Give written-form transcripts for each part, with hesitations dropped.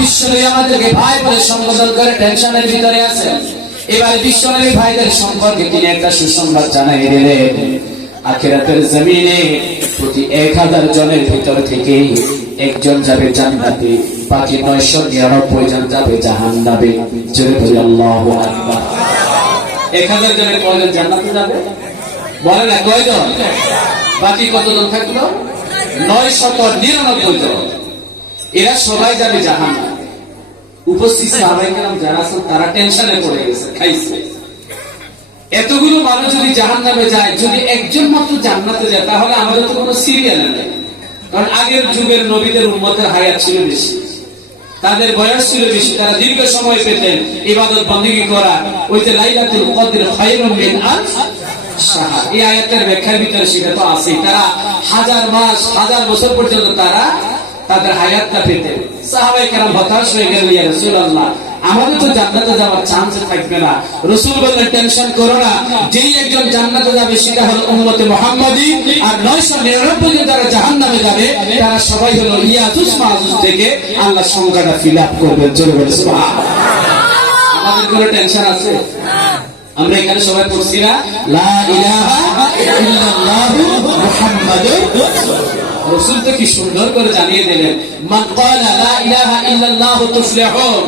বিশ্বনবী আমাদেরকে ভাই বলে সম্বোধন করে টেনশনের ভিতরে আছেন। এবার বিশ্বনবী ভাইদের সম্পর্কে তিনি একটা সুসংবাদ জানাই দিলেন, আখিরাতের জমিনে প্রতি 1000 জনের ভিতর থেকে একজন যাবে জান্নাতে, বাকি 999 জন যাবে জাহান্নামে। জোরে বলি আল্লাহু আকবার। 1000 জনের কয়জন জান্নাতে যাবে বলেন না, কয়জন? বাকি কতজন থাকলো? 999 জন। এরা সবাই যাবে জাহান্নামে। উপস্থিত সাহাবায়ে কেরাম যারা আছেন তারা টেনশনে পড়ে গেছে, খাইছে। এতগুলো মানুষ যদি জাহান্নামে যায়, যদি একজন মাত্র জান্নাতে যায়, তাহলে আমাদের তো কোনো সিরিয়াল নেই। কারণ আগের যুগের নবীদের উম্মতের হায়াত ছিল বেশি, তাদের বয়স ছিল বেশি, তারা দীর্ঘ সময় পেতেন ইবাদত বন্দেগী করা। ওই যে লাইলাতুল কদর খায়রুম মিন আলফ শাহর, এই আয়াতের ব্যাখ্যার ভিতরে সেটা তো আছে। তারা 1000 মাস 1000 বছর পর্যন্ত তারা তাদের হায়াতটা পেতেন। সাহাবায়ে কেরাম হতাশ হয়ে গেলেন, ইয়া রাসূলুল্লাহ আমাদের তো জান্নাতে যাওয়ার চান্স থাকবে না। রাসূল বললেন, টেনশন করো না, যেই একজন জান্নাতে যাবে সেটা হলো উম্মতে মুহাম্মাদী, আর 999 জন যারা জাহান্নামে যাবে তারা সবাই হলো ইয়াজুজ মাজুজ থেকে আল্লাহ সংখ্যাটা ফিল আপ করবেন। জোরে বলে সুবহানাল্লাহ। আমাদের কোনো টেনশন আছে? আমরা এখানে সবাই পড়ছি না লা ইলাহা ইল্লাল্লাহু মুহাম্মাদুর রাসূলুল্লাহ। রাসূল তো কি সুন্দর করে জানিয়ে দিলেন, মান ক্বালা লা ইলাহা ইল্লাল্লাহু তুফলিহুন,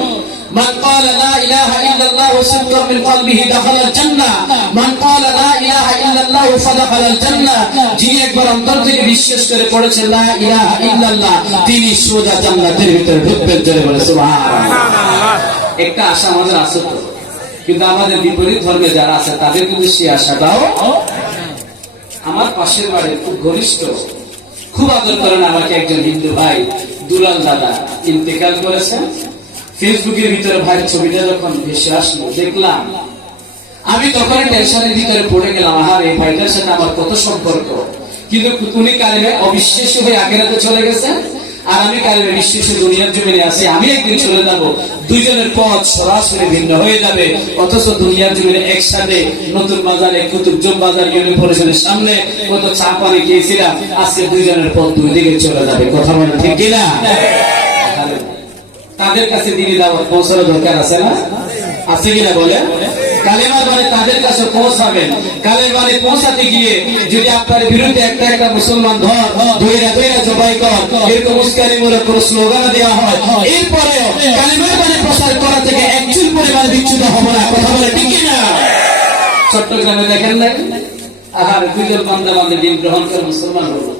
মান ক্বালা লা ইলাহা ইল্লাল্লাহু সিদকান মিন কলবিহি দাখালাল জান্নাহ, মান ক্বালা লা ইলাহা ইল্লাল্লাহু ফাদাখালাল জান্নাহ। যিনি একবার অন্তর থেকে বিশ্বাস করে পড়েছেন লা ইলাহা ইল্লাল্লাহ, তিনি সোজা জান্নাতের ভিতরে ঢুকবেন। জোরে বলে সুবহানাল্লাহ। একটা আশা আমাদের আছে তো, কিন্তু আমাদের বিপরীত ধর্মে যারা আছে তাদের কিন্তু সেই আশাটাও। আমার পাশের বাড়ির খুব ঘনিষ্ঠ, খুব আদর করেন আমাকে একজন হিন্দু ভাই, দুলাল দাদা, ইন্তেকাল করেছেন। ফেসবুকের ভিতরে ভাইয়ের ছবিটা যখন ভেসে আসলো দেখলাম, আমি তখন টেনশনের ভিতরে পড়ে গেলাম, আহার এই ভাইটার সাথে আমার কত সম্পর্ক। কিন্তু উনি কালেমে অবিশ্বাস্য হয়ে আখিরাতে চলে গেছেন, আর আমি কালেমে বিশ্বাসে দুনিয়ার জমিনে আছি। আমি একদিন চলে যাব, দুইজনের পথ সরাসরি ভিন্ন হয়ে যাবে। অথচ দুনিয়ার জমিনে একসাথে নতুন বাজারে কুতুবজম বাজার ইউনিয়ন পরিষদের সামনে কত চা পানি খেয়েছিলাম, আজকে দুইজনের পথ দুই দিকে চলে যাবে। কথা বলে ঠিক কিনা? তাদের কাছে দিনে দাওয়াত পৌঁছানো দরকার আছে না? আছে কিনা বলে? কালেমার বাণী তাদের কাছে পৌঁছাবেন। কালেমার বাণী পৌঁছাতে গিয়ে যদি আপনার বিরুদ্ধে একটা মুসলমান ধর দইরা জবাই কর, এরকম উস্কানিমূলক কোন স্লোগান দেওয়া হয়, এরপরেও কালেমার বাণী প্রচার করা থেকে একচুল পরিমাণ বিচ্যুত হবো না। কথা বলে ঠিক কিনা? চট্টগ্রামে দেখেন নাই, আহার দুইজন বান্দা দিন গ্রহণ করে মুসলমান হলো।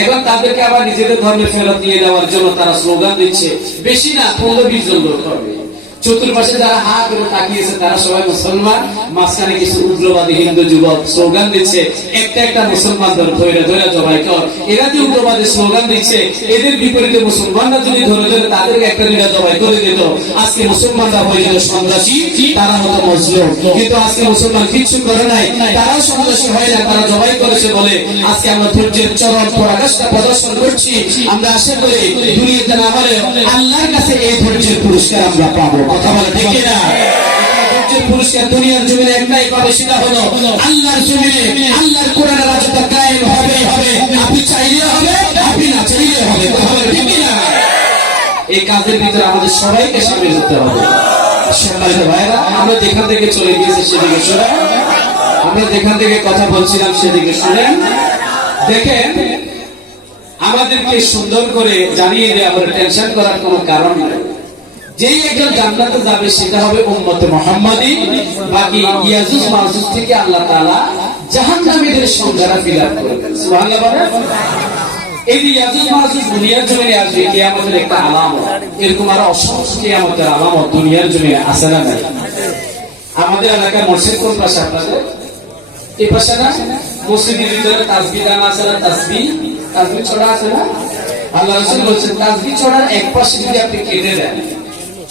এখন তাদেরকে আবার নিজেদের ধর্মে ফেরত নিয়ে দেওয়ার জন্য তারা স্লোগান দিচ্ছে। বেশি না, 15-20 জন লোক হবে। চতুর্পাশে যারা হা করে তাকিয়েছে তারা সবাই মুসলমান, মাঝখানে কিছু উগ্রবাদী হিন্দু যুবক স্লোগান দিচ্ছে, একটা মুসলমান ধরে জবাই কর। এরা যে উগ্রবাদী স্লোগান দিচ্ছে, এদের বিপরীতে মুসলমানরা যদি ধরে তাদেরকে একটা দুইটা জবাই করে দিত, আজকে মুসলমানরা হয়ে যেত সন্ত্রাসী, তারা হতো মজলুম। কিন্তু আজকে মুসলমান কিচ্ছু করে নাই, তারাও সন্ত্রাসী হয় না, তারা জবাই করেছে বলে আজকে আমরা ধৈর্যের চরম পরাকাষ্ঠা প্রদর্শন করছি। আমরা আশা করি দুনিয়াতে না হলে আল্লাহর কাছে এই ধৈর্যের পুরস্কার আমরা পাবো। কথা বলে ঠিক কিনা? ধৈর্যের পুরস্কার দুনিয়ার জমিনে একটাই পাবে, সেটা হলো আল্লাহর জমিনে আল্লাহর কোরআনের রাজত্ব কায়েম হবে। আপনি চাইলে হবে, আপনি না চাইলে হবে। কথা বলে ঠিক কিনা? এই কাজের ভিতরে আমাদের সবাইকে শামিল হতে হবে। সম্মানিত ভাইরা, আমরা যেখান থেকে চলে গিয়েছি সেদিকে শুনেন, আমরা যেখান থেকে কথা বলছিলাম সেদিকে শুনেন। দেখেন, আমাদেরকে সুন্দর করে জানিয়ে দেওয়া হলে টেনশন করার কোনো কারণ নেই। যেই একজন জান্নাতে যাবে সেটা হবে উম্মতে মুহাম্মাদী, বাকি ইয়াজুজ মাজুজ থেকে আল্লাহ তাআলা জাহান্নামীদের সংখ্যাটা ফিল আপ করবেন। সুবহানাল্লাহ বলেন। এই যে ইয়াজুজ মাজুজ দুনিয়ার জমিনে আসবে, কিয়ামতের একটা আলামত। এরকম আরো অসংখ্য কিয়ামতের আলামত দুনিয়ার জমিনে আছে না নাই? আমাদের এলাকার মসজিদ কোন পাশে? আপনাদের এই পাশে না? মসজিদের ভিতরে তাসবিহ দান আছে না? তাসবিহ ছড়া আছে না? আল্লাহ রাসূল বলেছেন, তাসবিহ ছড়ার এক পাশে যদি আপনি কেটে দেন,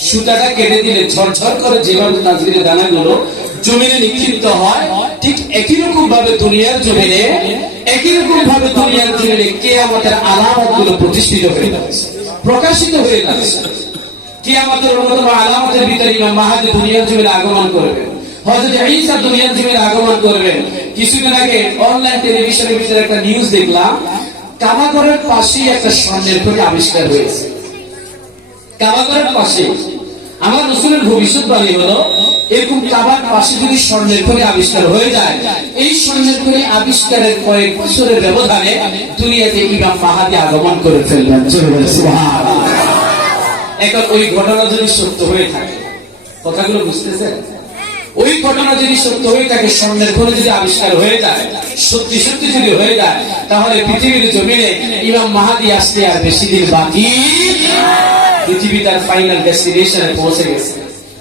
সুতাটা কেটে দিলে ঝরঝর করে যেভাবে তাসবিহের দানাগুলো জমিনে নিক্ষিপ্ত হয়, ঠিক একই রকম ভাবে দুনিয়ার জমিনে কিয়ামতের আলামতগুলো প্রতিষ্ঠিত হয়ে যাচ্ছে, প্রকাশিত হয়ে যাচ্ছে। কিয়ামতের অন্যতম আলামতের ভিতরে ইমাম মাহদী দুনিয়ার জমিনে আগমন করবেন, হযরত ঈসা দুনিয়ার জমিনে আগমন করবেন। কিছুদিন আগে অনলাইন টেলিভিশনের ভিতরে একটা নিউজ দেখলাম, কাবাগরের পাশেই একটা স্বর্ণের খনি আবিষ্কার হয়েছে। কাবাগরের পাশে আমার রাসূলের ভবিষ্যৎবাণী হলো এরকম কাবার পাশে যদি স্বর্ণের খনি আবিষ্কার হয়ে যায়, এই স্বর্ণের খনি আবিষ্কারের কয়েক বছরের ব্যবধানে দুনিয়াতে ইমাম মাহদী আগমন করে ফেলবেন। সুবহানাল্লাহ। এখন ওই ঘটনা যদি সত্য হয়ে থাকে, কথাগুলো বুঝতেছেন? ওই ঘটনা যদি সত্য হয়ে থাকে, স্বর্ণের খনি যদি আবিষ্কার হয়ে যায়, সত্যি সত্যি যদি হয়ে যায়, তাহলে পৃথিবীর জমিনে ইমাম মাহদী আসতে আর বেশি দিন বাকি। পৃথিবী তার ফাইনাল ডেস্টিনেশনে পৌঁছে গেছে,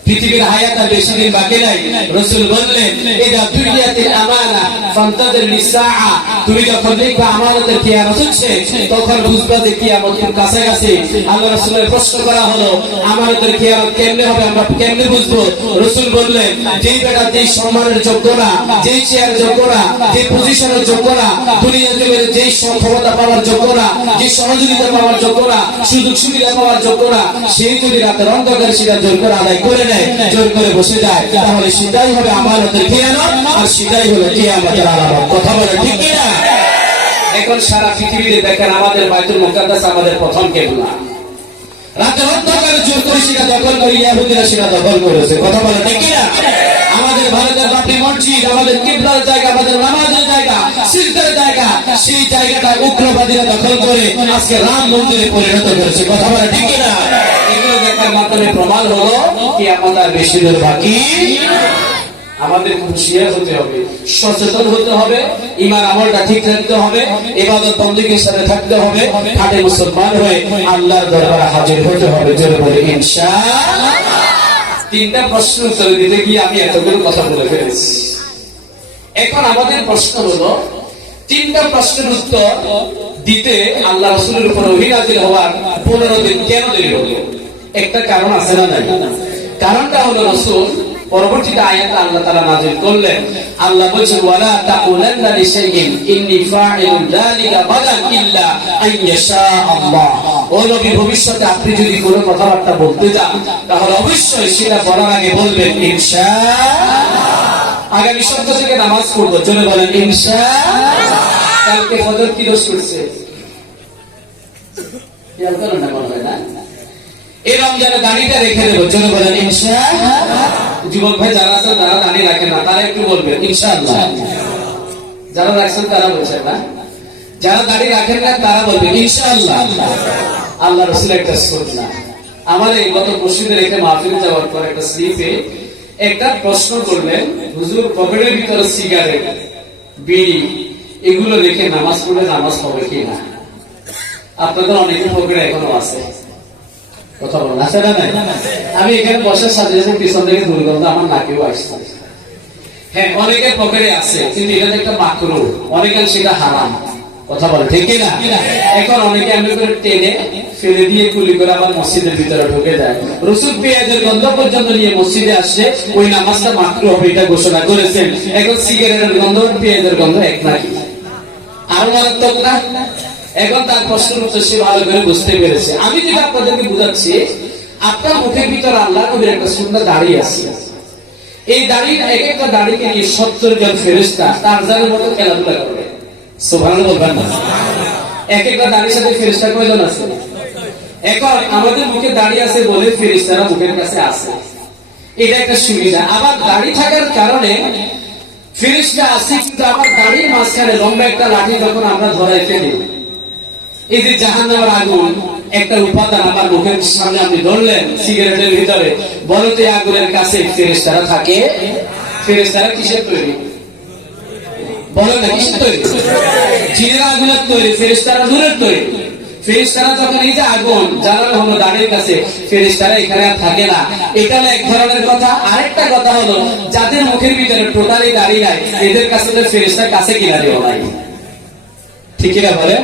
পৃথিবীর হায়াত আর বেশি দিন বাকি নাই। রাসূল বললেন, ইদা দুনিয়াতিল আমানা ফান্তাদির লিসাআ, তুমি যখন দেখবে আমানতের কিয়ামত হচ্ছে, তখন বুঝবে যে কিয়ামত খুব কাছাকাছি। আল্লাহ রাসূলের প্রশ্ন করা হলো, আমানতের কিয়ামত কেমনে হবে, আমরা কেমনে বুঝবো? রাসূল বললেন, যেই বেটা যেই সম্মানের যোগ্য না, যেই চেয়ার যোগ্য না, যেই পজিশনের যোগ্য না, দুনিয়ার জমিনে যেই ক্ষমতা পাওয়ার যোগ্য না, যে সহযোগিতা পাওয়ার যোগ্য না, সুযোগ সুবিধা পাওয়ার যোগ্য না, সেই যদি রাতের অন্ধকারে সেটা জোর করে আদায় করে নেয়, জোর করে বসে যায়, তাহলে সেটাই হবে আমানতের খেয়ানত, আর সেটাই হলো কিয়ামতের আলামত। কথা বলে ঠিক কি না? এখন সারা পৃথিবীতে দেখেন, আমাদের বাইতুল মুকাদ্দাস আমাদের প্রথম কিবলা, রাতের অন্ধকারে জোর করে সেটা দখল করে ইহুদিরা সেটা দখল করেছে। কথা বলে ঠিক কি না? আমাদের ভারতের বাবরি মসজিদ আমাদের কিবলার জায়গা, আমাদের নামাজের জায়গা, সিজদার জায়গা, সেই জায়গাটা উগ্রবাদীরা দখল করে আজকে রাম মন্দিরে পরিণত করেছে। কথা বলে ঠিক কি না? এগুলো দেখার মাধ্যমে প্রমাণ হলো কিয়ামত আর বেশি দূর বাকি। আমাদের হুঁশিয়ার হতে হবে, সচেতন হতে হবে, ঈমান আমলটা ঠিক রাখতে হবে, ইবাদত বন্দেগীর সাথে থাকতে হবে, খাঁটি মুসলমান হয়ে আল্লাহর দরবারে হাজির হতে হবে। জোরে বলে ইনশাআল্লাহ। তিনটা প্রশ্ন উত্তর দিতে গিয়ে আমি এতগুলো কথা বলে ফেলেছি। এখন আমাদের প্রশ্ন হলো, তিনটা প্রশ্নের উত্তর দিতে আল্লাহ রাসূলের উপর ওহী নাযিল হওয়ার 15 দিন কেন দেরি হলো? একটা কারণ আছে না নাই? কারণটা হলো, রাসূল পরবর্তীতে আয়াত আল্লাহ তাআলা নাযিল করলেন, আল্লাহ বলেছেন, ওয়ালা তাকুলান্না লিশাইইন ইন্নী ফাইলুন যালিকা গাদান ইল্লা আইয়াশা আল্লাহ। ও নবী, ভবিষ্যতে আপনি যদি কোনো কথাবার্তা বলতে যান, তাহলে অবশ্যই সেটা বলার আগে বলবেন ইনশাআল্লাহ। আগামী সপ্তাহ থেকে নামাজ পড়ব, জোরে বলেন ইনশাআল্লাহ। কালকে ফজর কি দোষ করছে? খেয়াল করেন না, মনে হয় না? এই রমজানে দাড়িটা রেখে দেবো, জোরে বলেন ইনশাআল্লাহ। যুবক ভাই যারা আছেন তারা দাঁড়িয়ে রাখেন না, তারা একটু বলবেন ইনশাআল্লাহ। যারা রাখছেন তারা বলছেন না, যারা দাঁড়িয়ে রাখেন না তারা বলবেন ইনশাআল্লাহ। আল্লাহ রাসূল একটা সুন্নাহ, আমার এই গত মসজিদে রেখে মাহফিলে যাওয়ার পর একটা স্লিপে একটা প্রশ্ন করলেন, হুজুর পকেটের ভিতরে সিগারেট, বিড়ি এগুলো রেখে নামাজ পড়লে নামাজ হবে কিনা? আপনাদের অনেকের পকেটে এখনো আছে। কথা বলেন আছে না নাই? আমি এখানে বসার সাথে সাথে পিছন থেকে দুর্গন্ধ আমার নাকেও আসছে। হ্যাঁ, অনেকের পকেটে আছে, কিন্তু এটা একটা মাকরুহ, অনেকের সেটা হারাম। কথা বলে ঠিক না? এখন অনেকে এমনি করে টেনে ফেলে দিয়ে কুলি করে আবার মসজিদের ভিতরে ঢুকে যায়। রাসূল পেঁয়াজের গন্ধ পর্যন্ত নিয়ে মসজিদে আসছে, ওই নামাজটা মাকরুহ হবে এটা ঘোষণা করেছেন। এখন সিগারেটের গন্ধ আর পেঁয়াজের গন্ধ এক নাকি? আরো মারাত্মক না? এখন তার প্রশ্নের উত্তর সে ভালো করে বুঝতে পেরেছে। আমি যেটা আপনাদেরকে বুঝাচ্ছি, আপনার মুখের ভিতরে আল্লাহ নবীর একটা সুন্দর দাড়ি আছে। এই দাড়ি, এক একটা দাড়িকে নিয়ে 70 জন ফেরেশতা তার জানের মতো খেলাধুলা করে। সুবহানাল্লাহ বলবেন না? এক একটা দাড়ির সাথে ফেরেশতা কয়জন আছে? এখন আমাদের মুখে দাড়ি আছে বলে ফেরেশতারা মুখের কাছে আছে, এটা একটা সুবিধা। আবার দাড়ি থাকার কারণে ফেরেশতা আছে, কিন্তু আবার দাড়ির মাঝখানে লম্বা একটা লাঠি যখন আমরা ধরাই ফেলি, এই যে জাহান্নামের আগুন একটা উপাদান আমার মুখের সামনে আপনি ধরলেন সিগারেটের ভিতরে, বলতে আগুনের কাছে ফেরেশতারা থাকে। ফেরেশতারা কিসের তৈরি? বলেন না, কিসের তৈরি? জিনের আগুনের তৈরি, ফেরেশতারা নূরের তৈরি। ফেরেশতারা যখন এই যে আগুন জ্বালানো হলো দাঁড়ির কাছে, ফেরেশতারা এখানে আর থাকে না। এটা হলো এক ধরনের কথা। আরেকটা কথা হলো, যাদের মুখের ভিতরে টোটালি দাড়ি নাই, এদের কাছে তো ফেরেশতার কাছে কিনা দেওয়া নাই। ঠিক কিনা বলে?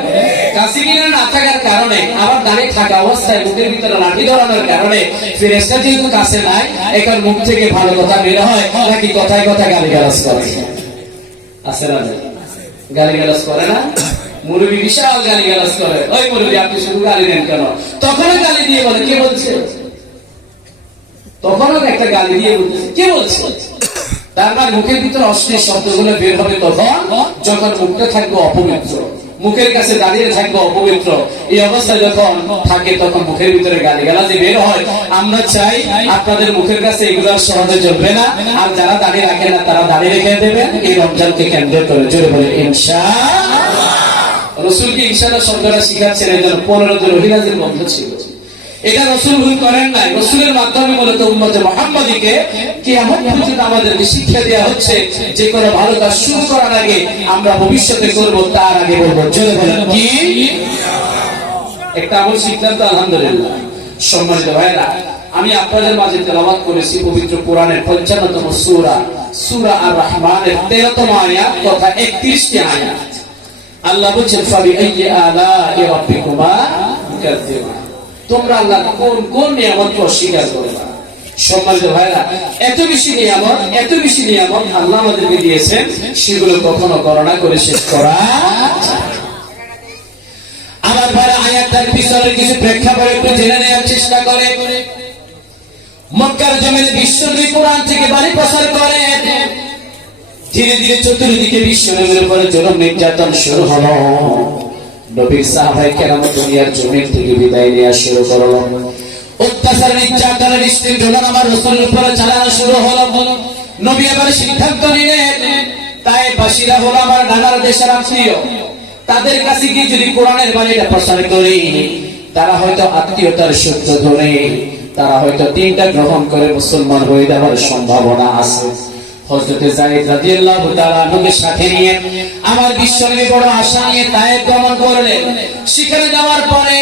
কাছে কিনা না থাকার কারণে, আবার দাঁড়িয়ে থাকা অবস্থায় মুখের ভিতরে লাঠি ধরানোর কারণে ফেরেশতা যেহেতু কাছে নাই, এখন মুখ থেকে ভালো কথা বের হয় নাকি কথায় কথা গালিগালাজ করে? আছে না? গালিগালাজ করে না? মুরব্বী বিশাল গালিগালাজ করে, ওই মুরব্বী আপনি শুধু গালি দেন কেন? তখনও গালি দিয়ে বলে, কে বলছে? তখনও একটা গালি দিয়ে বলছে, কে বলছে? তার মানে মুখের ভিতরে অশ্লীল শব্দগুলো বের হবে তখন যখন মুখটা থাকবে অপবিত্র, মুখের কাছে দাঁড়িয়ে থাকবো অপবিত্র, এই অবস্থা যখন থাকে তখন মুখের ভিতরে গালিগালাজি বের হয়। আমরা চাই আপনাদের মুখের কাছে এগুলো সহজে চলবে না, আর যারা দাঁড়িয়ে রাখে না তারা দাঁড়িয়ে রেখে দেবেন এই রমজানকে কেন্দ্র করে। জোরে বলে ইনশাআল্লাহ। রসুলকে ইনশাআল্লাহ শব্দটা শিখাচ্ছেন এই জন্য 15 জন রহিলাদের বন্ধ ছিল। এটা রসুল ভুল করেন নাই, রসুলের মাধ্যমে মূলত উম্মতে মুহাম্মাদীকে কিয়ামত পর্যন্ত আমাদেরকে শিক্ষা দেওয়া হচ্ছে যে কোনো ভালো কাজ শুরু করার আগে আমরা ভবিষ্যতে করব তার আগে বলবো। জোরে বলেন কি? একটা আমল শিখলাম তো আলহামদুলিল্লাহ। সম্মানিত ভাইরা, আমি আপনাদের মাঝে তেলাওয়াত করেছি পবিত্র কোরআনের 55তম সূরা সূরা আর রহমানের 13তম আয়াত তথা 31টি আয়াত। আল্লাহ বলেন ফাবি আইয়ি আলা'i রাব্বিকুমা তুকাজ্জিবান, তোমরা আল্লাহ কোন কোন নিয়ামত অস্বীকার করবা। সম্মানিত ভাইরা, এত বেশি নিয়ামত আল্লাহ আমাদেরকে দিয়েছেন, সেগুলো কখনো গণনা করে শেষ করা। আমার ভাইরা, আয়াতটার পিছনে কিছু প্রেক্ষাপট একটু জেনে নেওয়ার চেষ্টা করে। মক্কার জমিনে বিশ্বনবী কোরআন থেকে বাণী প্রচার করেন। ধীরে ধীরে চতুর্দিকে বিশ্বনবীর উপরে জুলুম নির্যাতন শুরু হলো। নবীর সাহাবায়ে কেরাম দুনিয়ার জমিন থেকে বিদায় নেওয়া শুরু করলো। অত্যাচার নির্যাতনের স্ত্রীগুলো আমার রাসূলের উপরে চালানো শুরু হলো। নবী এবার সিদ্ধান্ত নিলেন তায়েফবাসীরা হলো আমার নানার দেশের আত্মীয়, তাদের কাছে গিয়ে যদি কোরআনের বাণীটা প্রচার করি, তারা হয়তো আত্মীয়তার সূত্র ধরে তারা হয়তো দিনটা গ্রহণ করে মুসলমান হয়ে যাওয়ার সম্ভাবনা আছে। হযরতে যায়েদ রাদিয়াল্লাহু তাআলা আনহুকে সাথে নিয়ে আমার বিশ্বনবী বড় আশা নিয়ে তায়েফ গমন করলেন। সেখানে যাওয়ার পরে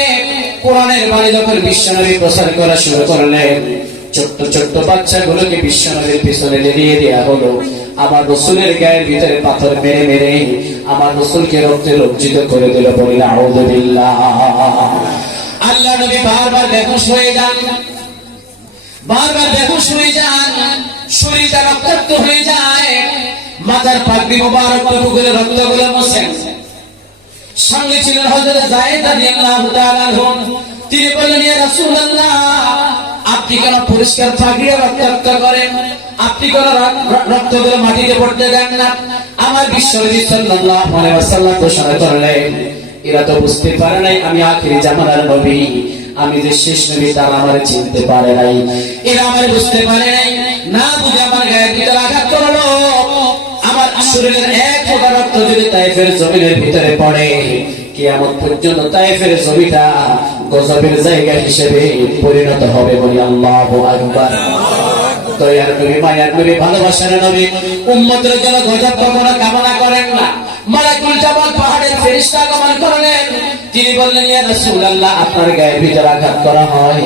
কোরআনের বাণী যখন বিশ্বনবী প্রচার করা শুরু করলেন, ছোট্ট ছোট্ট বাচ্চাগুলোকে বিশ্বনবীর পিছনে লেলিয়ে দেওয়া হলো। আমার রাসূলের গায়ের ভিতরে পাথর মেরে মেরে আমার রাসূলকে রক্তে রঞ্জিত করে দিল। বলি আউযু বিল্লাহ। আল্লাহ নবী বারবার বেহুশ হয়ে যান, শরীরটা রক্তাক্ত হয়ে যায়, মাথার পাগড়ি মুবারক টুকরে রক্তগুলো মোছেন। সঙ্গে ছিলেন হযরত যায়েদ রাদিয়াল্লাহু তাআলা আনহু। তিনি বললেন, ইয়া রাসূলুল্লাহ, আপনি কেন পরিষ্কার পাগড়ি রক্তাক্ত করেন? আপনি কেন রক্তগুলো মাটিতে পড়তে দেন না? আমার বিশ্বনবী সাল্লাল্লাহু আলাইহি ওয়াসাল্লাম ঘোষণা করলেন, এরা তো বুঝতে পারে নাই আমি আখিরি জামানার নবী, আমি যে শেষ নবী তারা আমার চিনতে পারে নাই, এরা আমার বুঝতে পারে নাই। না বুঝে আমার গায়ের ভিতরে আঘাত করলো। আমার শরীরের এক ফোঁটা রক্ত যদি তায়েফের জমিনের ভিতরে পড়ে, কিয়ামত পর্যন্ত তায়েফের জমিটা গজবের জায়গা হিসেবে পরিণত হবে। বলি আল্লাহু আকবার। দয়ার নবী, মায়ার নবী, ভালোবাসার নবী উম্মতের জন্য গজব কখনো কামনা করেন না। মালাকুল জাবাল পাহাড়ের ফেরেশতা আগমন করলেন। তিনি বললেন, ইয়া রাসূলুল্লাহ, আপনার গায়ের ভিতরে আঘাত করা হয়,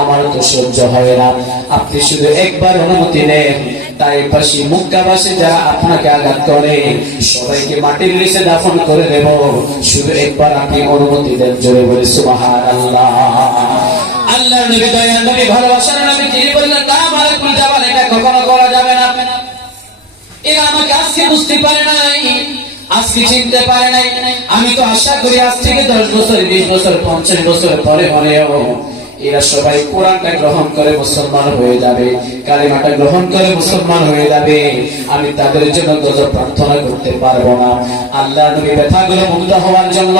আমার তো সহ্য হয় না। আপনি শুধু একবার অনুমতি দেন, তায়েফবাসী মক্কাবাসী যারা আপনাকে আঘাত করে সবাইকে মাটির নিচে দাফন করে দেব। শুধু একবার আপনি অনুমতি দেন। জোরে বলি সুবহানাল্লাহ। আল্লাহর নবী, দয়ার নবী, ভালোবাসার নবী, তিনি বললেন, না মালাকুল জাবাল, এটা কখনো করা যাবে না। এরা আমাকে আজকে বুঝতে পারে নাই, আজকে চিনতে পারে নাই। আমি তো আশা করি আজ থেকে 10 বছর, 20 বছর, 50 বছর পরে হলেও এরা সবাই কোরআনটা গ্রহণ করে মুসলমান হয়ে যাবে, কালিমাটা গ্রহণ করে মুসলমান হয়ে যাবে। আমি তাদের জন্য গজব প্রার্থনা করতে পারবো না। আল্লাহ নবী ব্যথাগুলো মুক্ত হওয়ার জন্য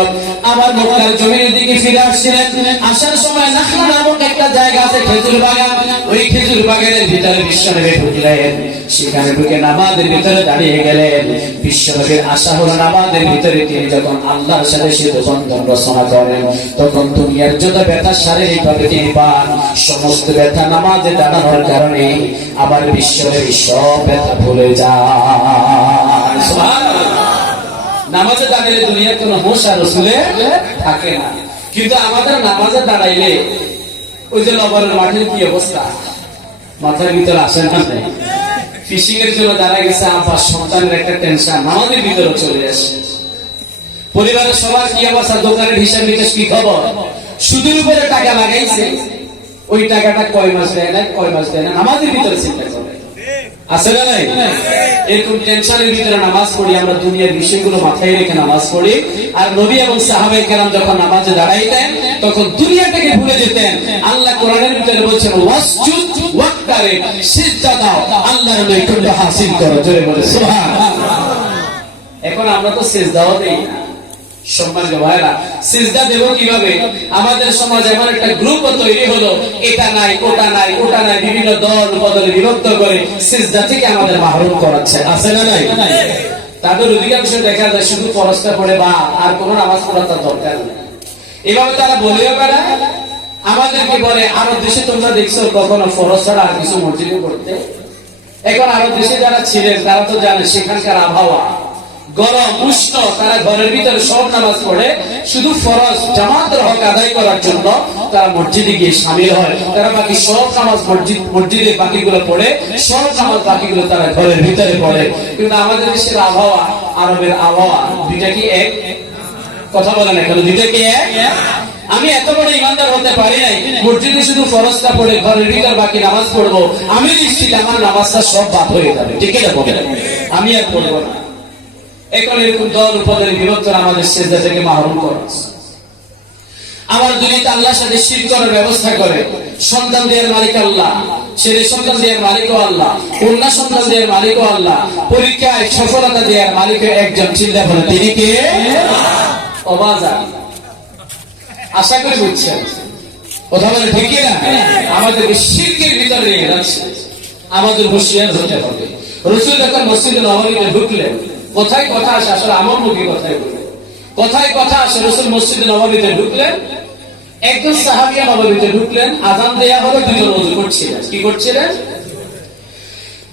আবার মক্কার জমিনের দিকে ফিরে আসছিলেন। আসার সময় নাখলা নামক একটা জায়গা আছে, খেজুর বাগান। ওই খেজুর বাগানের ভিতরে বিশ্বনবী ঢুকলেন। সেখানে ঢুকে নামাজের ভিতরে দাঁড়িয়ে গেলেন। বিশ্বনবীর আশা হলো নামাজের ভিতরে তিনি যখন আল্লাহর সাথে সেতু বন্ধন রচনা করেন, তখন দুনিয়ার যত ব্যথা শারীরিকভাবে তিনি পান, সমস্ত ব্যথা নামাজে দাঁড়ানোর কারণে আবার বিশ্বনবী সব ব্যথা ভুলে যান। সুবহানাল্লাহ। নামাজে দাঁড়াইলে দুনিয়ার কোনো হোশ আর রসুলে থাকে না। কিন্তু আমাদের নামাজে দাঁড়াইলে ওই যে লবণের মাঠের কি অবস্থা, মাথার ভিতরে আসে না। ফিশিং এর জন্য দাঁড়া গেছে, আব্বার সন্তানের একটা টেনশন নামাজের ভিতরে চলে আসে। পরিবারের সবার কি অবস্থা, দোকানের হিসাব নিকাশ কি খবর, সুদের উপরে টাকা লাগাইছে, ওই টাকাটা কয় মাস দেয় না, কয় মাস দেয় না, নামাজের ভিতরে চিন্তা করে আছে না নাই? এরকম টেনশনের ভিতরে নামাজ পড়ি আমরা, দুনিয়ার বিষয়গুলো মাথায় রেখে নামাজ পড়ি। আর নবী এবং সাহাবায়ে কেরাম যখন নামাজে দাঁড়াইতেন তখন দুনিয়াটাকে ভুলে যেতেন। আল্লাহ কোরআনের ভিতরে বলছেন, ওয়াসজুদ ওয়াক্তারিব, সিজদা দাও, আল্লাহর নৈকট্য হাসিল করো। জোরে বলে সুবহানাল্লাহ। এখন আমরা তো সিজদাও দেই না, সম্মানিত ভাইরা, সিজদা দেব কিভাবে? আমাদের সমাজে এমন একটা গ্রুপ তৈরি হলো, এটা নাই ওটা নাই ওটা নাই, বিভিন্ন দল বদলে বিভক্ত করে সিজদা থেকে আমাদের মাহরুম করাচ্ছে। আছে না নাই? তাদের অধিকাংশ দেখা যায় শুধু ফরজটা পড়ে বা আর কোনো নামাজ পড়ার তার দরকার নেই, এভাবে তারা বলেও বেড়ায়। আমাদেরকে বলে আরব দেশে তোমরা দেখছো কখনো ফরজ ছাড়া আর কিছু মসজিদে পড়তে? এখন আরব দেশে যারা ছিলেন তারা তো জানে সেখানকার আবহাওয়া গরম উষ্ণ, তারা ঘরের ভিতরে সব নামাজ পড়ে, শুধু ফরজ জামাতের হক আদায় করার জন্য তারা মসজিদে গিয়ে শামিল হয়। তারা বাকি সব নামাজ মসজিদে বাকিগুলো পড়ে, সব নামাজ বাকিগুলো তারা ঘরের ভিতরে পড়ে। কিন্তু আমাদের দেশের আবহাওয়া আরবের আবহাওয়া দুইটা কি এক? কথা বলেন এখন, দুইটা কি এক? আমি এত বড় ইমানদার হতে পারি নাই, মসজিদে শুধু ফরজটা পড়ে ঘরের ভিতর বাকি নামাজ পড়বো, আমি নিশ্চিত আমার নামাজটা সব বাদ হয়ে যাবে। ঠিক আছে বলেন, আমি আর পড়বো না। এখন এরকম দল উপদলে বিভক্ত আমাদের সিজদা থেকে মাহরুম করা। আমার দুনিয়াতে আল্লাহর সাথে শিরক করার ব্যবস্থা করে। সন্তান দেওয়ার মালিক আল্লাহ, ছেলে সন্তান দেওয়ার মালিকও আল্লাহ, কন্যা সন্তান দেওয়ার মালিকও আল্লাহ, পরীক্ষায় সফলতা দেওয়ার মালিকও একজন। চিন্তা করেন তিনি কে? অবাজার। আশা করি বুঝছেন কথা বলে, ঠিক না? আমাদেরকে শিরকের ভিতরে নিয়ে যাচ্ছে, আমাদের হুঁশিয়ার হতে হবে। রাসূল যখন মসজিদে নববীতে ঢুকলেন, কোথায় কথা আসে? আসলে আমার মুখে কথাই বলে, কোথায় কথা আসে? রাসূল মসজিদে নববীতে ঢুকলেন, একজন সাহাবিয়া নববীতে ঢুকলেন, আযান দেয়া হলো, দুজন ওযু করছিলেন। কি করছিলেন?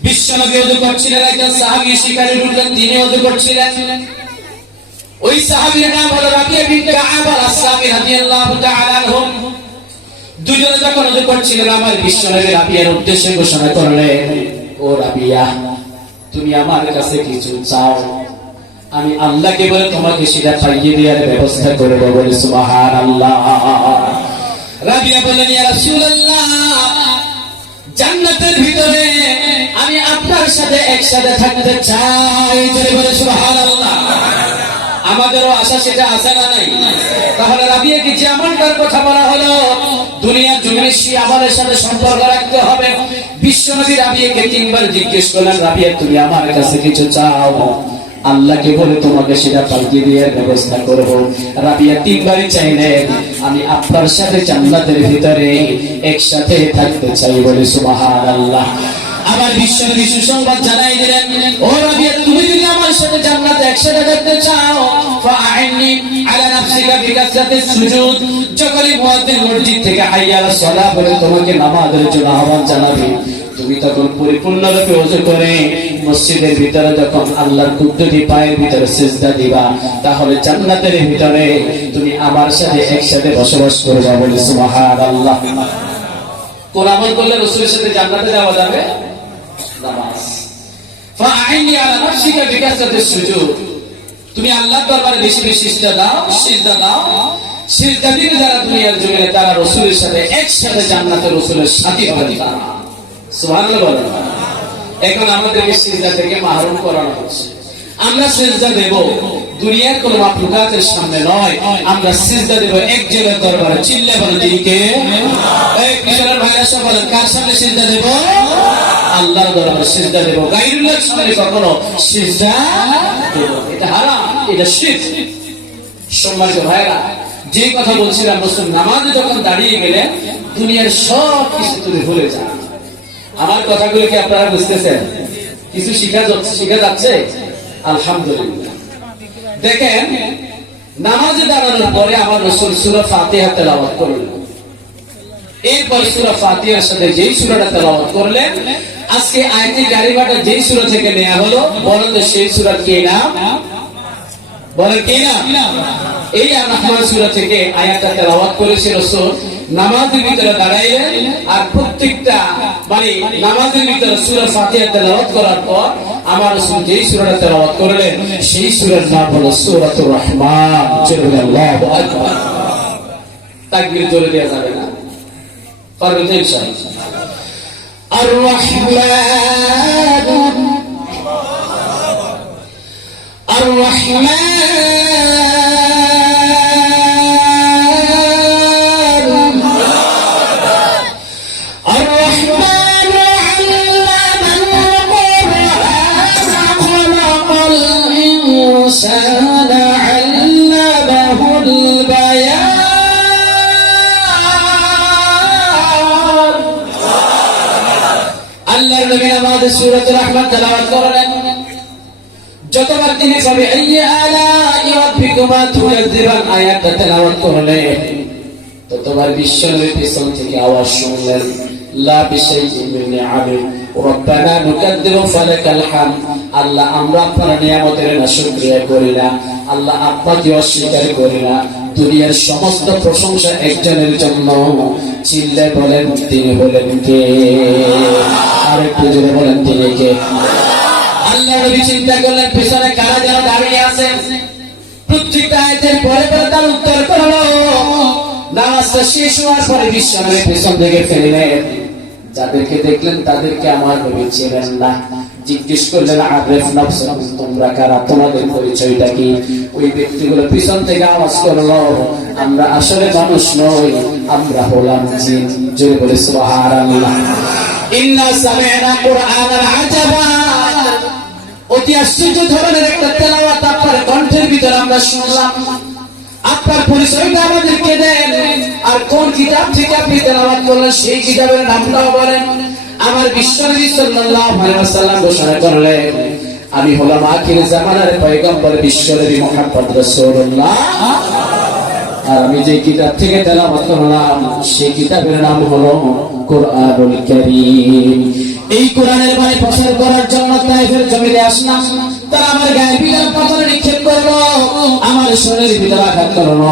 বিশ্বনবী ওযু করছিলেন, একজন সাহাবী সেখানে ঢুকলেন, তিনি ওযু করছিলেন। ওই সাহাবীর নাম হলো রাবিয়া বিনতে কাআব আল-আসলামী রাদিয়াল্লাহু তাআলা আনহু। দুজনে যখন ওযু করছিলেন, আমার বিশ্বনবী রাবিয়ার উদ্দেশ্যে ঘোষণা করলেন, ও রাবিয়া, তুমি আমার কাছে কিছু চাও, আমি আল্লাহকে বলে তোমাকে সেটা পাইয়ে দেওয়ার ব্যবস্থা করে দেব। বলে সুবহানাল্লাহ। রাবিয়া বললেন, ইয়া রাসূলুল্লাহ, জান্নাতের ভিতরে আমি আপনার সাথে একসাথে থাকতে চাই। বলে সুবহানাল্লাহ। আমাদেরও আশা সেটা আছে না নাই? তাহলে রাবিয়াকে যে আমলটার কথা বলা হলো, দুনিয়ার জমিনে সেই আমলের সাথে সম্পর্ক রাখতে হবে। বিশ্বনবী রাবিয়াকে তিনবার জিজ্ঞেস করলেন, রাবিয়া তুমি আমার কাছে কিছু চাও, আল্লাহকে বলে তোমাকে সেটা পাইয়ে দেওয়ার ব্যবস্থা করব। রাবিয়া তিনবারই চাইলেন, আমি আপনার সাথে জান্নাতের ভিতরে একসাথে থাকতে চাই। বলে সুবহানাল্লাহ। আবার বিশ্বনবী সুসংবাদ জানাই দিলেন, ও রাবিয়া, তুমি যদি আমার সাথে জান্নাতে একসাথে থাকতে চাও, ফাআইনি আলা নাফসিকা বিকাসরাতিস সুজুদ। যখনই মুয়াজ্জিন মসজিদ থেকে হাইয়া আলাস সালাহ বলে তোমাকে নামাজের জন্য আহ্বান জানাবে, তুমি তখন পরিপূর্ণরূপে ওযু করে মসজিদের ভিতরে যখন আল্লাহর কুদরতি পায়ের ভিতরে সিজদা দিবা, তাহলে জান্নাতের ভিতরে তুমি আমার সাথে একসাথে বসবাস করবে। বলে সুবহানাল্লাহ। কোন আমল করলে রাসূলের সাথে জান্নাতে যাওয়া যাবে? নামাজ। ফাআইনি আলা নাফসিকা বিকাসরাতিস সুজুদ। তুমি আল্লাহর দরবারে বেশি বেশি সিজদা দাও। সিজদা দিলে যারা দুনিয়ার জমিনে, তারা রাসূলের সাথে একসাথে জান্নাতে রাসূলের সাথী হবে। সুবহানাল্লাহ বলেন। এখন আমাদেরকে সিজদা থেকে মাহরুম করানো হচ্ছে। আমরা সিজদা দেব দুনিয়ার কোন মাখলুকাতের সামনে নয়, আমরা সিজদা দেব একজনের দরবারে। চিল্লে বলেন তিনি কে? এই পিছনের ভাইরা সব বলেন, কার সামনে সিজদা দেব? আল্লাহর দরবারে সিজদা দেব। গায়রুল্লাহর সামনে কখনো সিজদা দেব না। এটা হারাম, এটা শিরক। সম্মানিত ভাইরা, যে কথা বলছিলাম, রাসূল নামাজে যখন দাঁড়িয়ে গেলেন, দুনিয়ার সব কিছু তুমি ভুলে যান। আমার কথাগুলো কি আপনারা বুঝতেছেন? কিছু শিখা যাচ্ছে? আলহামদুলিল্লাহ। দেখেন, নামাজে দাঁড়ানোর পরে আমার রাসূল সূরা ফাতিহা তেলাওয়াত করলেন। এরপর সূরা ফাতিহার সাথে যেই সূরাটা তেলাওয়াত করলেন, আজকে আয়াতে কারিমাটা যেই সূরা থেকে নেওয়া হলো, বলেন তো সেই সূরার কি নাম? বলেন কি নাম? এই আর-রাহমান সূরা থেকে আয়াতটা তেলাওয়াত করেছে রাসূল। নামাজের ভিতরে দাঁড়াইলেন, আর প্রত্যেকটা মানে নামাজের ভিতরে সূরা ফাতিহা তেলাওয়াত করার পর আমার রাসূল যেই সূরাটা তেলাওয়াত করলেন, সেই সূরার নাম হলো সূরাতুর রহমান। আল্লাহু আকবার। তাকবীর জোরে দেয়া যাবে না? পারবেন ইনশাআল্লাহ। আর-রহমান আর-রহমান علم আল্লাহর নবী আমাদের সূরাতুর রহমান তেলাওয়াত করলেন। যতবার তিনি ফাবিআইয়ি আলা'i রাব্বিকুমা তুকাজ্জিবান আয়াতটা তেলাওয়াত করলেন, ততবার বিশ্বনবী পিছন থেকে আওয়াজ শুনলেন, লা বিশাইইন মিন নি'আমি রাব্বানা নুকাদ্দিরু ফালাকাল হামদ। আল্লাহ আমরা আপনার নিয়ামতের না শুকরিয়া করি না, আল্লাহ আপনাকে অস্বীকার করি না। দুনিয়ার সমস্ত প্রশংসা একজনের জন্য, চিল্লায় বলেন তিনি হলেন কে? আর একটু জোরে বলেন তিনি কে? আল্লাহ নবী চিন্তা করলেন পিছনে কারা যেন দাঁড়িয়ে আছে। প্রত্যেকটা আয়াতের পরে পরে তার উত্তর করলো। নামাজটা শেষ হওয়ার পরে বিশ্বনবী পিছন থেকে ফিরলেন। যাদেরকে দেখলেন তাদেরকে আমার নবী চেনেন না। জিজ্ঞেস করলেন, আরিফ নাফসাক, তোমরা কারা, তোমাদের পরিচয়টা কি? ওই ব্যক্তিগুলো পিছন থেকে আওয়াজ করলো, আমরা আসলে মানুষ নই, আমরা হলাম জিন। জোরে বলে সুবহানাল্লাহ। ইন্না সামি'না কুরআনান আজাবা, অতি আশ্চর্য ধরনের একটা তেলাওয়াত আপনার কণ্ঠের ভিতরে আমরা শুনলাম। আপনার পরিচয়টা আমাদেরকে দেন, আর কোন কিতাব থেকে আপনি তেলাওয়াত করলেন সেই কিতাবের নামটাও বলেন। আমার বিশ্বনবী সাল্লাল্লাহু আলাইহি ওয়াসাল্লাম ঘোষণা করলেন, আমি হলাম আখির জামানার পয়গম্বর বিশ্বনবী মুহাম্মদ রাসূলুল্লাহ। আর আমি যে কিতাব থেকে তেলাওয়াত করলাম সেই কিতাবের নাম হলো কুরআনুল কারীম। এই কোরআনের বাণী প্রচার করার জন্য তায়েফের জমিনে আসলাম। তারা আমার গায়ে বিলাল পাথর নিক্ষেপ করলো, আমার শরীরের ভিতরে আঘাত করলো,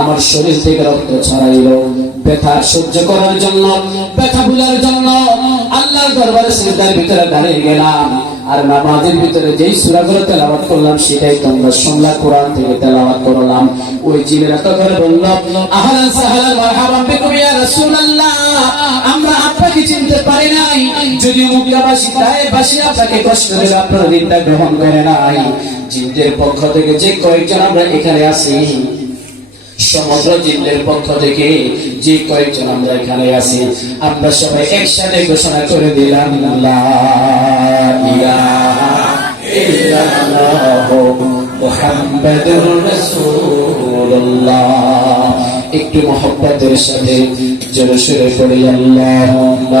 আমার শরীর থেকে রক্ত ছড়াইলো। ব্যথা সহ্য করার জন্য, ব্যথা ভুলার জন্য আল্লাহর দরবারে সিজদার ভিতরে দাঁড়িয়ে গেলাম। আর নামাজের ভিতরে যেই সূরাগুলো তেলাওয়াত করলাম সেটাই তোমরা শুনলা, কোরআন থেকে তেলাওয়াত করলাম। ওই জিনেরা তখন বলল, আহলান সাহলান মারহাবান বিকুম ইয়া রাসূলুল্লাহ, আমরা আপনাকে চিনতে পারি নাই। যদি মক্কাবাসী তায়েফবাসী আপনাকে কষ্ট দিলে আপনারা দিনটা গ্রহণ করে নাই। জিনদের পক্ষ থেকে যে কয়েকজন আমরা এখানে আছি, সমগ্র জিনদের পক্ষ থেকে যে কয়েকজন আমরা এখানে আছি, আমরা সবাই একসাথে ঘোষণা করে দিলাম, লা ইলাহা ইল্লাল্লাহু মুহাম্মাদুর রাসূলুল্লাহ। একটু মহব্বতের সাথে জোরে সোরে পড়ি আল্লাহুম্মা